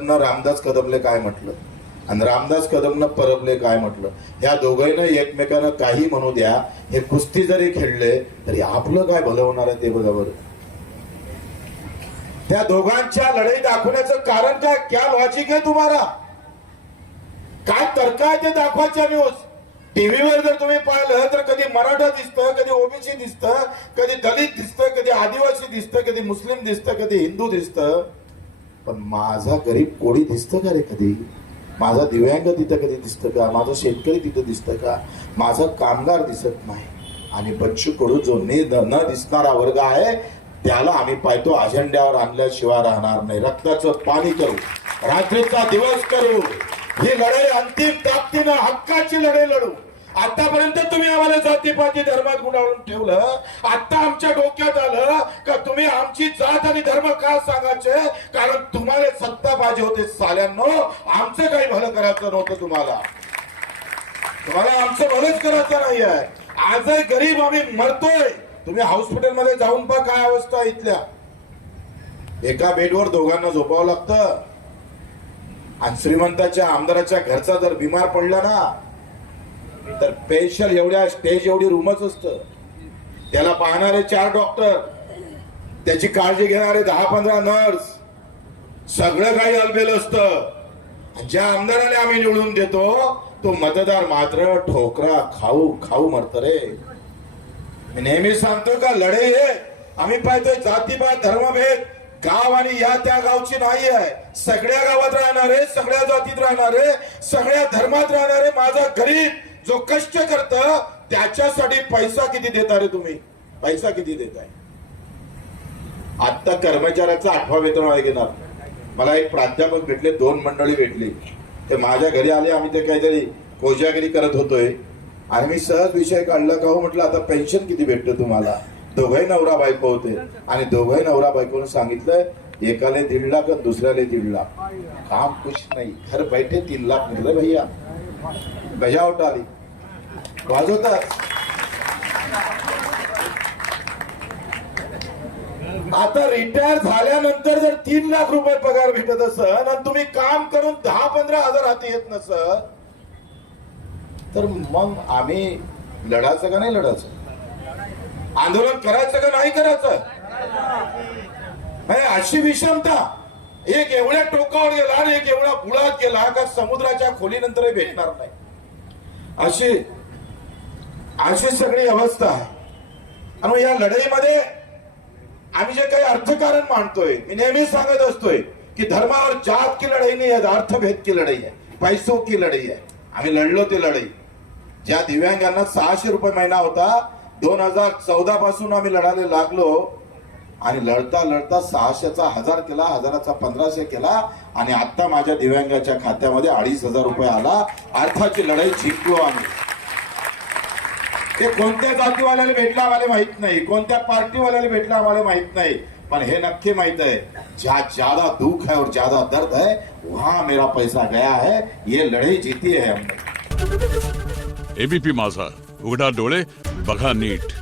रामदास कदमले काय म्हटलं आणि रामदास कदमनं परबले काय म्हटलं, या दोघांना एकमेकांना काही म्हणू द्या, हे कुस्ती जरी खेळले तरी आपलं काय भलं होणार आहे ते बघा बरं. त्या दोघांच्या लढाई दाखवण्याचं कारण काय, क्या लॉजिक आहे तुम्हाला, काय तर्क आहे ते दाखवायच्या न्यूज. टीव्हीवर जर तुम्ही पाहिलं तर कधी मराठा दिसतं, कधी ओबीसी दिसतं, कधी दलित दिसतं, कधी आदिवासी दिसतं, कधी मुस्लिम दिसतं, कधी हिंदू दिसतं, पण माझा गरीब कोळी दिसतं का रे कधी, माझा दिव्यांग तिथं कधी दिसतं का, माझा शेतकरी तिथं दिसतं का, माझा कामगार दिसत नाही. आणि बच्चू कडू जो न दिसणारा वर्ग आहे त्याला आम्ही पाहतो अजेंड्यावर आणल्याशिवाय राहणार नाही. रक्ताचं पाणी करू, रात्रीचा दिवस करू, ही लढाई अंतिम ताकदीनं हक्काची लढाई लढू. आतापर्यंत तुम्ही आम्हाला जातीपाती धर्मात गुंडाळून ठेवलं, आता आमच्या डोक्यात आलं का तुम्ही आमची जात आणि धर्म का सांगायचे, कारण तुम्हाला सत्ता पाहिजे होते साल्यांनो, आमचं काही भलं करायचं नव्हतं. तुम्हाला आमचं भलंच करायचं नाही आहे. आजही गरीब आम्ही मरतोय. तुम्ही हॉस्पिटलमध्ये जाऊन पहा काय अवस्था इथल्या, एका बेडवर दोघांना झोपावं लागतं. आणि श्रीमंताच्या आमदाराच्या घरचा जर बिमार पडला ना तर स्पेशल एवढ्या स्टेज एवढी रूमच असतं, त्याला पाहणारे 4 डॉक्टर, त्याची काळजी घेणारे 10-15 नर्स, सगळं काही अलबेल असतं. ज्या आमदाराला आम्ही निवडून देतो तो मतदार मात्र ठोकरा खाऊ खाऊ मरत रे. मी नेहमी सांगतो का लढाई आहे आम्ही पाहतोय जातीवाद धर्मभेद गाव आणि या त्या गावची नाही आहे. सगळ्या गावात राहणारे, सगळ्या जातीत राहणारे, सगळ्या धर्मात राहणारे, माझा गरीब जो कष्ट करत त्याच्यासाठी पैसा किती देता रे तुम्ही, पैसा किती देताय. आता कर्मचाऱ्याचा 8वा वेतन घेणार. मला एक प्राध्यापक भेटले, 2 मंडळी भेटली, ते माझ्या घरी आले. आम्ही ते काहीतरी कोजागिरी करत होतोय आणि मी सहज विषय काढला का हो म्हटलं आता पेन्शन किती भेटतं तुम्हाला. दोघंही नवरा बायको होते आणि दोघंही नवरा बायकोने सांगितलं एकाला 1.5 लाख आणि दुसऱ्याला 1.5 लाख. काम कुछ नाही, घर बैठे 3 लाख निघलं भैया. बजावट आली वाजवतात. आता रिटायर झाल्यानंतर जर 3 लाख रुपये पगार भेटत असेल आणि तुम्ही काम करून 10-15 हजार हाती येत नसल तर मग आम्ही लढायचं का नाही लढायचं, आंदोलन करायचं का नाही करायचं. अशी विषमता, एक एवढ्या टोकावर गेला आणि एक एवढा बुडात गेला का समुद्राच्या खोलीनंतरही भेटणार नाही. अशी सगळी अवस्था आहे. आणि या लढाईमध्ये आम्ही जे काही अर्थकारण मांडतोय, मी नेहमी सांगत असतोय की धर्मावर जात की लढाई नाही आहे, अर्थभेद की लढाई आहे, पैसों की लढाई आहे. आम्ही लढलो ते लढाई. ज्या दिव्यांगांना 600 रुपये महिना होता 2014 पासून आम्ही लढायला लागलो आणि लढता लढता 600चा 1000 केला, 1000चा 1500 केला आणि आता माझ्या दिव्यांगाच्या खात्यामध्ये 2500 रुपये आला. अर्थाची लढाई जिंकलो आम्ही. ते कोणत्या जातीवाल्याला भेटला आम्हाला माहित नाही, कोणत्या पार्टीवाल्याला भेटला आम्हाला माहित नाही, पण हे नक्की माहित है जहाँ ज्यादा दुख है और ज्यादा दर्द है वहां मेरा पैसा गया है. ये लढाई जीती है हमने. एबीपी माझा, उघडा डोळे बघा नीट.